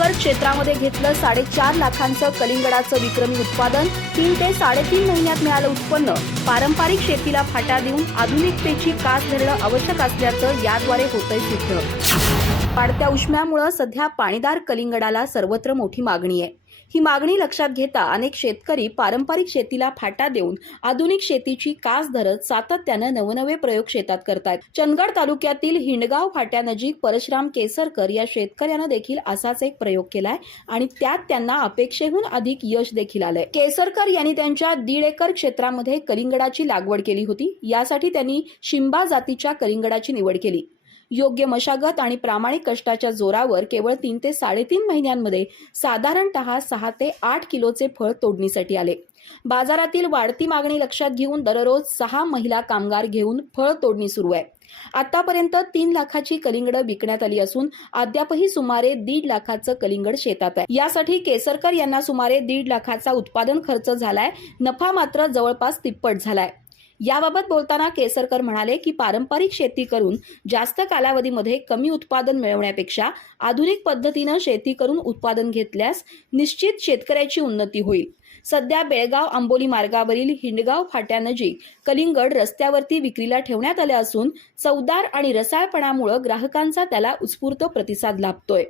Acre क्षेत्रामध्ये घेतलं 4.5 लाखांचं कलिंगडाचं विक्रमी उत्पादन. 3 ते 3.5 महिन्यात मिळालं उत्पन्न. पारंपरिक शेतीला फाटा देऊन आधुनिकतेची कास धरणं आवश्यक असल्याचं याद्वारे होतंय सिद्ध. वाढत्या उष्म्यामुळे सध्या पाणीदार कलिंगडाला सर्वत्र मोठी मागणी आहे. ही मागणी लक्षात घेता अनेक शेतकरी पारंपरिक शेतीला फाटा देऊन आधुनिक शेतीची कास धरत सातत्यानं नवनवे प्रयोग शेतात करतात. चंदगड तालुक्यातील हिंडगाव फाट्यानजीक परशुराम केसरकर या शेतकऱ्यानं देखील असाच एक प्रयोग केलाय आणि त्यात त्यांना अपेक्षेहून अधिक यश देखील आलंय. केसरकर यांनी त्यांच्या 1.5 एकर क्षेत्रामध्ये कलिंगडाची लागवड केली होती. यासाठी त्यांनी शिंबा जातीच्या कलिंगडाची निवड केली. योग्य मशागत आणि प्रामाणिक कष्टाच्या जोरावर केवळ 3 ते 3.5 महिन्यांमध्ये साधारणतः 6 ते 8 किलोचे फळ तोडणीसाठी आले. बाजारातील वाढती मागणी लक्षात घेऊन दररोज 6 महिला कामगार घेऊन फळ तोडणी सुरू आहे. आतापर्यंत 3 लाखाची कलिंगडं विकण्यात आली असून अद्यापही सुमारे 1.5 लाखाचं कलिंगड शेतात आहे. यासाठी केसरकर यांना सुमारे 1.5 लाखाचा उत्पादन खर्च झालाय. नफा मात्र जवळपास तिप्पट झालाय. याबाबत बोलताना केसरकर म्हणाले की पारंपरिक शेती करून जास्त कालावधीमध्ये कमी उत्पादन मिळवण्यापेक्षा आधुनिक पद्धतीनं शेती करून उत्पादन घेतल्यास निश्चित शेतकऱ्याची उन्नती होईल. सध्या बेळगाव आंबोली मार्गावरील हिंडगाव फाट्यानजीक कलिंगड रस्त्यावरती विक्रीला ठेवण्यात आले असून चवदार आणि रसाळपणामुळे ग्राहकांचा त्याला उत्स्फूर्त प्रतिसाद लाभतोय.